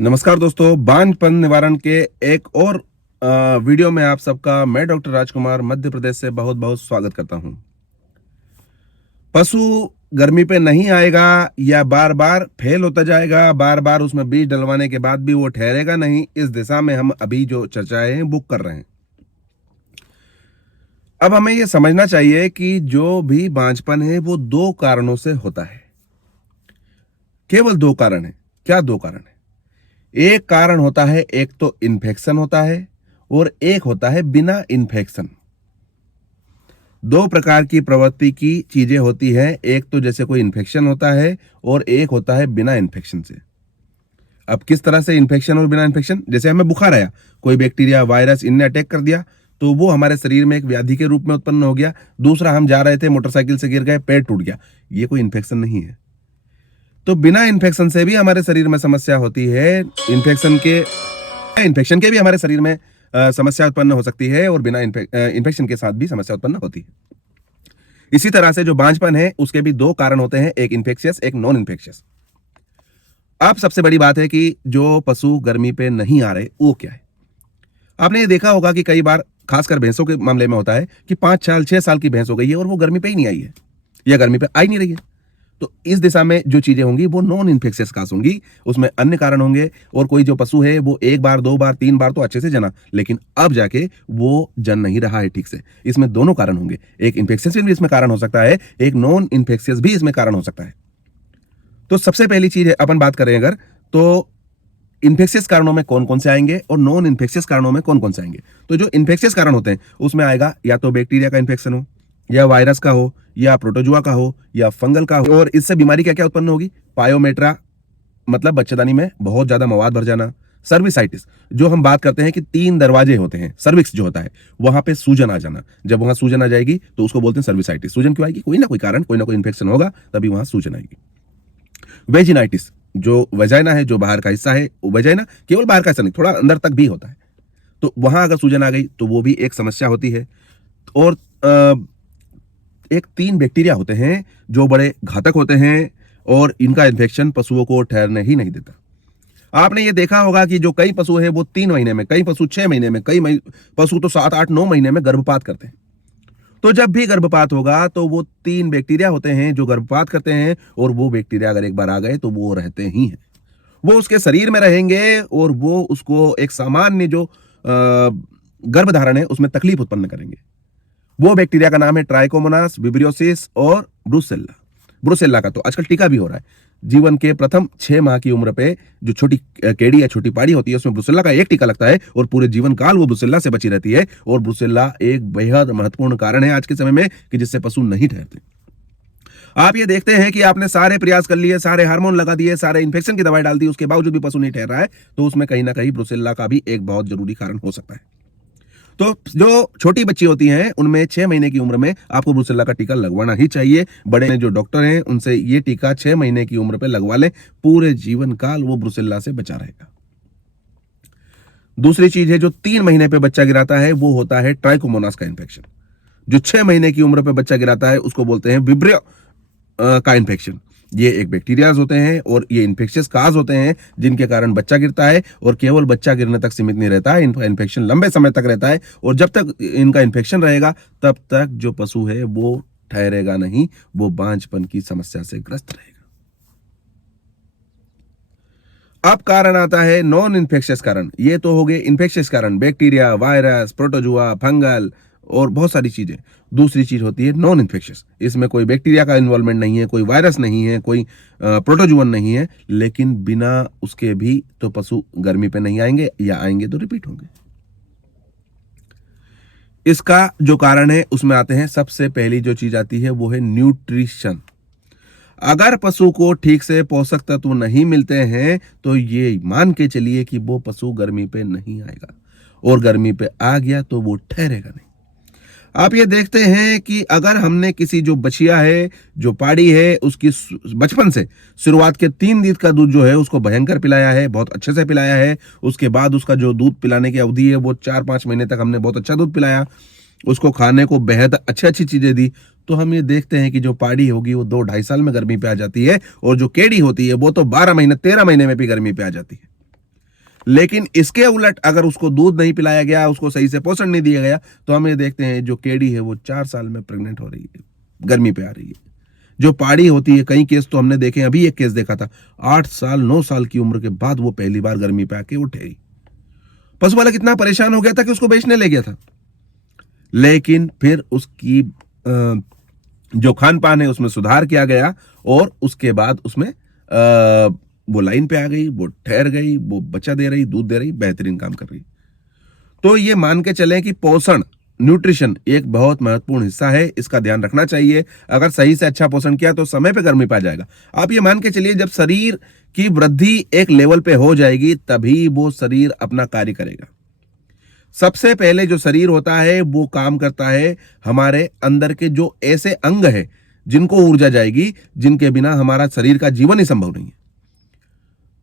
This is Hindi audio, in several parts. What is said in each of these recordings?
नमस्कार दोस्तों, बांझपन निवारण के एक और वीडियो में आप सबका मैं डॉक्टर राजकुमार मध्य प्रदेश से बहुत बहुत स्वागत करता हूं। पशु गर्मी पे नहीं आएगा या बार बार फेल होता जाएगा, बार बार उसमें बीज डलवाने के बाद भी वो ठहरेगा नहीं, इस दिशा में हम अभी जो चर्चाएं हैं बुक कर रहे हैं। अब हमें ये समझना चाहिए कि जो भी बांझपन है वो दो कारणों से होता है। केवल दो कारण है। क्या दो कारण है? एक कारण होता है, एक तो इन्फेक्शन होता है और एक होता है बिना इन्फेक्शन। दो प्रकार की प्रवृत्ति की चीजें होती है, एक तो जैसे कोई इन्फेक्शन होता है और एक होता है बिना इन्फेक्शन से। अब किस तरह से इन्फेक्शन और बिना इन्फेक्शन? जैसे हमें बुखार आया, कोई बैक्टीरिया वायरस इनने अटैक कर दिया तो वो हमारे शरीर में एक व्याधि के रूप में उत्पन्न हो गया। दूसरा, हम जा रहे थे, मोटरसाइकिल से गिर गए, पैर टूट गया, ये कोई इन्फेक्शन नहीं है। तो बिना इन्फेक्शन से भी हमारे शरीर में समस्या होती है। इन्फेक्शन के भी हमारे शरीर में समस्या उत्पन्न हो सकती है और बिना इन्फेक्शन के साथ भी समस्या उत्पन्न होती है। इसी तरह से जो बांझपन है उसके भी दो कारण होते हैं, एक इन्फेक्शियस, एक नॉन इन्फेक्शियस। अब सबसे बड़ी बात है कि जो पशु गर्मी पे नहीं आ रहे वो क्या है? आपने ये देखा होगा कि कई बार, खासकर भैंसों के मामले में होता है कि 5 साल 6 साल की भैंस हो गई है और वो गर्मी पे ही नहीं आई है या गर्मी पे आ ही नहीं रही है। तो इस दिशा में जो चीजें होंगी वो नॉन इन्फेक्शियस कास होंगी, उसमें अन्य कारण होंगे। और कोई जो पशु है वो एक बार, दो बार, 3 बार तो अच्छे से जना, लेकिन अब जाके वो जन नहीं रहा है ठीक से। इसमें दोनों कारण होंगे, एक इन्फेक्शियस भी इसमें कारण हो सकता है, एक नॉन इन्फेक्शियस भी इसमें कारण हो सकता है। तो सबसे पहली चीज है, अपन बात करें अगर, तो इन्फेक्शियस कारणों में कौन कौन से आएंगे और नॉन इन्फेक्शियस कारणों में कौन कौन से आएंगे। तो जो इन्फेक्शियस कारण होते हैं उसमें आएगा या तो बैक्टीरिया का इन्फेक्शन हो, या वायरस का हो, या प्रोटोजुआ का हो, या फंगल का हो। और इससे बीमारी क्या क्या उत्पन्न होगी? पायोमेट्रा, मतलब बच्चेदानी में बहुत ज्यादा मवाद भर जाना। सर्विसाइटिस, जो हम बात करते हैं कि 3 दरवाजे होते हैं, सर्विक्स जो होता है वहां पे सूजन आ जाना। जब वहां सूजन आ जाएगी तो उसको बोलते हैं सर्विसाइटिस। सूजन क्यों आएगी? कोई ना कोई कारण, कोई ना कोई इन्फेक्शन होगा तभी वहां सूजन आएगी। वेजिनाइटिस, जो वजाइना है, जो बाहर का हिस्सा है, वजाइना केवल बाहर का हिस्सा नहीं, थोड़ा अंदर तक भी होता है, तो वहां अगर सूजन आ गई तो वो भी एक समस्या होती है। और एक 3 बैक्टीरिया होते हैं जो बड़े घातक होते हैं और इनका इन्फेक्शन पशुओं को ठहरने ही नहीं देता। आपने ये देखा होगा कि जो कई पशु हैं वो 3 महीने में, कई पशु 6 महीने में, पशु तो 7 8 9 महीने में गर्भपात करते हैं। तो जब भी गर्भपात होगा तो वो 3 बैक्टीरिया होते हैं जो गर्भपात करते हैं, और वो बैक्टीरिया अगर एक बार आ गए तो वो रहते ही हैं, वो उसके शरीर में रहेंगे और वो उसको एक सामान्य जो गर्भधारण है उसमें तकलीफ उत्पन्न करेंगे। वो बैक्टीरिया का नाम है ट्राइकोमोनास, विब्रियोसिस और ब्रुसेल्ला। ब्रुसेल्ला का तो आजकल टीका भी हो रहा है। जीवन के प्रथम 6 माह की उम्र पे जो छोटी केड़ी या छोटी पाड़ी होती है उसमें ब्रुसेल्ला का एक टीका लगता है और पूरे जीवन काल वो ब्रुसेल्ला से बची रहती है। और ब्रुसेल्ला एक बेहद महत्वपूर्ण कारण है आज के समय में कि जिससे पशु नहीं ठहरते। आप ये देखते हैं कि आपने सारे प्रयास कर लिए, सारे हार्मोन लगा दिए, सारे इन्फेक्शन की दवाई डाल दी, उसके बावजूद भी पशु नहीं ठहर रहा है, तो उसमें कहीं ना कहीं ब्रुसेल्ला का भी एक बहुत जरूरी कारण हो सकता है। तो जो छोटी बच्ची होती हैं उनमें 6 महीने की उम्र में आपको ब्रुसेल्ला का टीका लगवाना ही चाहिए। बड़े जो डॉक्टर हैं उनसे ये टीका 6 महीने की उम्र पे लगवा लें, पूरे जीवन काल वो ब्रुसेल्ला से बचा रहेगा। दूसरी चीज है, जो 3 महीने पे बच्चा गिराता है वो होता है ट्राइकोमोनास का इन्फेक्शन। जो 6 महीने की उम्र पे बच्चा गिराता है उसको बोलते हैं विब्रियो का इन्फेक्शन। ये एक बैक्टीरियाज होते हैं और ये इन्फेक्शियस काज होते हैं जिनके कारण बच्चा गिरता है, और केवल बच्चा गिरने तक सीमित नहीं रहता है, इनका इन्फेक्शन लंबे समय तक रहता है। और जब तक इनका इन्फेक्शन रहेगा तब तक जो पशु है वो ठहरेगा नहीं, वो बांझपन की समस्या से ग्रस्त रहेगा। अब कारण आता है नॉन इन्फेक्शियस कारण। ये तो हो गए इन्फेक्शियस कारण, बैक्टीरिया, वायरस, प्रोटोजुआ, फंगल और बहुत सारी चीजें। दूसरी चीज होती है नॉन इन्फेक्शियस। इसमें कोई बैक्टीरिया का इन्वॉल्वमेंट नहीं है, कोई वायरस नहीं है, कोई प्रोटोजुअन नहीं है, लेकिन बिना उसके भी तो पशु गर्मी पे नहीं आएंगे, या आएंगे तो रिपीट होंगे। इसका जो कारण है उसमें आते हैं, सबसे पहली जो चीज आती है वो है न्यूट्रिशन। अगर पशु को ठीक से पोषक तत्व नहीं मिलते हैं तो ये मान के चलिए कि वो पशु गर्मी पे नहीं आएगा, और गर्मी पे आ गया तो वो ठहरेगा नहीं। आप ये देखते हैं कि अगर हमने किसी जो बछिया है, जो पाड़ी है, उसकी बचपन से शुरुआत के 3 दिन का दूध जो है उसको भयंकर पिलाया है, बहुत अच्छे से पिलाया है, उसके बाद उसका जो दूध पिलाने की अवधि है वो 4-5 महीने तक हमने बहुत अच्छा दूध पिलाया, उसको खाने को बेहद अच्छी चीजें दी, तो हम ये देखते हैं कि जो पाड़ी होगी वो 2-2.5 साल में गर्मी पे आ जाती है, और जो केड़ी होती है वो तो 12 महीने 13 महीने में भी गर्मी पे आ जाती है। लेकिन इसके उलट अगर उसको दूध नहीं पिलाया गया, उसको सही से पोषण नहीं दिया गया, तो हम ये देखते हैं जो केड़ी है वो 4 साल में प्रेग्नेंट हो रही है, गर्मी पे आ रही है। जो पाड़ी होती है, कई केस तो हमने देखे, अभी एक केस देखा था, 8 साल 9 साल की उम्र के बाद वो पहली बार गर्मी पे आके उठे। पशु वाला कितना परेशान हो गया था कि उसको बेचने ले गया था। लेकिन फिर उसकी जो खान पान है उसमें सुधार किया गया और उसके बाद उसमें वो लाइन पे आ गई, वो ठहर गई, वो बच्चा दे रही, दूध दे रही, बेहतरीन काम कर रही। तो ये मान के चलें कि पोषण, न्यूट्रिशन एक बहुत महत्वपूर्ण हिस्सा है, इसका ध्यान रखना चाहिए। अगर सही से अच्छा पोषण किया तो समय पे गर्मी पा जाएगा। आप ये मान के चलिए जब शरीर की वृद्धि एक लेवल पे हो जाएगी तभी वो शरीर अपना कार्य करेगा। सबसे पहले जो शरीर होता है वो काम करता है हमारे अंदर के जो ऐसे अंग है जिनको ऊर्जा जाएगी, जिनके बिना हमारा शरीर का जीवन ही संभव नहीं है।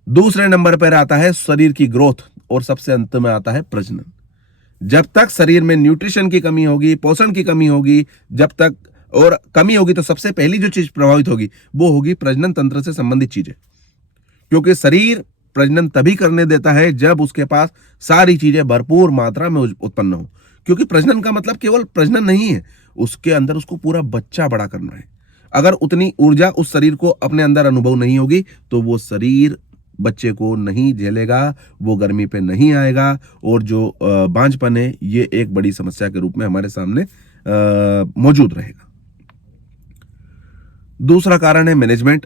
दूसरे नंबर पर आता है शरीर की ग्रोथ और सबसे अंत में आता है प्रजनन। जब तक शरीर में न्यूट्रिशन की कमी होगी, पोषण की कमी होगी, जब तक और कमी होगी तो सबसे पहली जो चीज प्रभावित होगी वो होगी प्रजनन तंत्र से संबंधित चीजें। क्योंकि शरीर प्रजनन तभी करने देता है जब उसके पास सारी चीजें भरपूर मात्रा में उत्पन्न हो। क्योंकि प्रजनन का मतलब केवल प्रजनन नहीं है, उसके अंदर उसको पूरा बच्चा बड़ा करना है। अगर उतनी ऊर्जा उस शरीर को अपने अंदर अनुभव नहीं होगी तो वो शरीर बच्चे को नहीं झेलेगा, वो गर्मी पे नहीं आएगा और जो बांझपन है ये एक बड़ी समस्या के रूप में हमारे सामने मौजूद रहेगा। दूसरा कारण है मैनेजमेंट।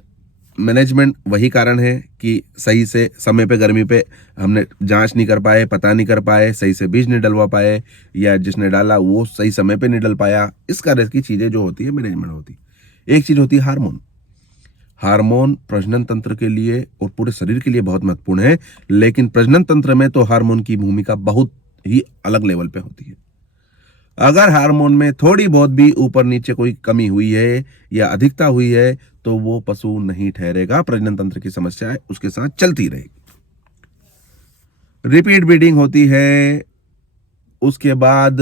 मैनेजमेंट वही कारण है कि सही से समय पे गर्मी पे हमने जांच नहीं कर पाए, पता नहीं कर पाए, सही से बीज नहीं डलवा पाए, या जिसने डाला वो सही समय पे नहीं डल पाया। इस तरह की चीजें जो होती है मैनेजमेंट होती है। एक चीज होती है हार्मोन। हार्मोन प्रजनन तंत्र के लिए और पूरे शरीर के लिए बहुत महत्वपूर्ण है, लेकिन प्रजनन तंत्र में तो हार्मोन की भूमिका बहुत ही अलग लेवल पे होती है। अगर हार्मोन में थोड़ी बहुत भी ऊपर नीचे कोई कमी हुई है या अधिकता हुई है तो वो पशु नहीं ठहरेगा, प्रजनन तंत्र की समस्या उसके साथ चलती रहेगी। रिपीट ब्रीडिंग होती है, उसके बाद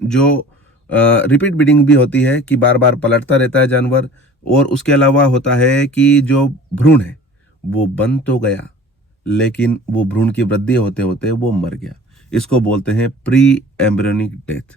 जो रिपीट ब्रीडिंग भी होती है कि बार बार पलटता रहता है जानवर, और उसके अलावा होता है कि जो भ्रूण है वो बन तो गया लेकिन वो भ्रूण की वृद्धि होते होते वो मर गया। इसको बोलते हैं प्री एम्ब्रियोनिक डेथ।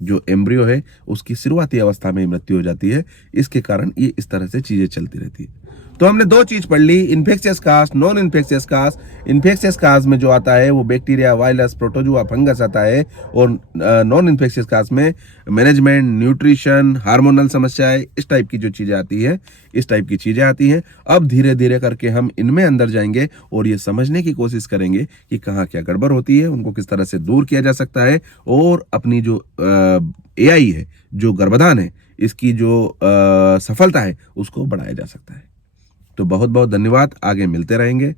जो एम्ब्रियो है उसकी शुरुआती अवस्था में मृत्यु हो जाती है। इसके कारण ये इस तरह से चीजें चलती रहती है। तो हमने दो चीज पढ़ ली, इन्फेक्शियस काज, नॉन इन्फेक्शियस काज। इन्फेक्शियस काज में जो आता है वो बैक्टीरिया, वायरस, प्रोटोजुआ, फंगस आता है, और नॉन इन्फेक्शियस काज में मैनेजमेंट, न्यूट्रिशन, हार्मोनल समस्याएं, इस टाइप की जो चीजें आती है, इस टाइप की चीजें आती हैं। अब धीरे धीरे करके हम इनमें अंदर जाएंगे और ये समझने की कोशिश करेंगे कि कहाँ क्या गड़बड़ होती है, उनको किस तरह से दूर किया जा सकता है, और अपनी जो AI है, जो गर्भाधान है, इसकी जो सफलता है उसको बढ़ाया जा सकता है। तो बहुत बहुत धन्यवाद, आगे मिलते रहेंगे।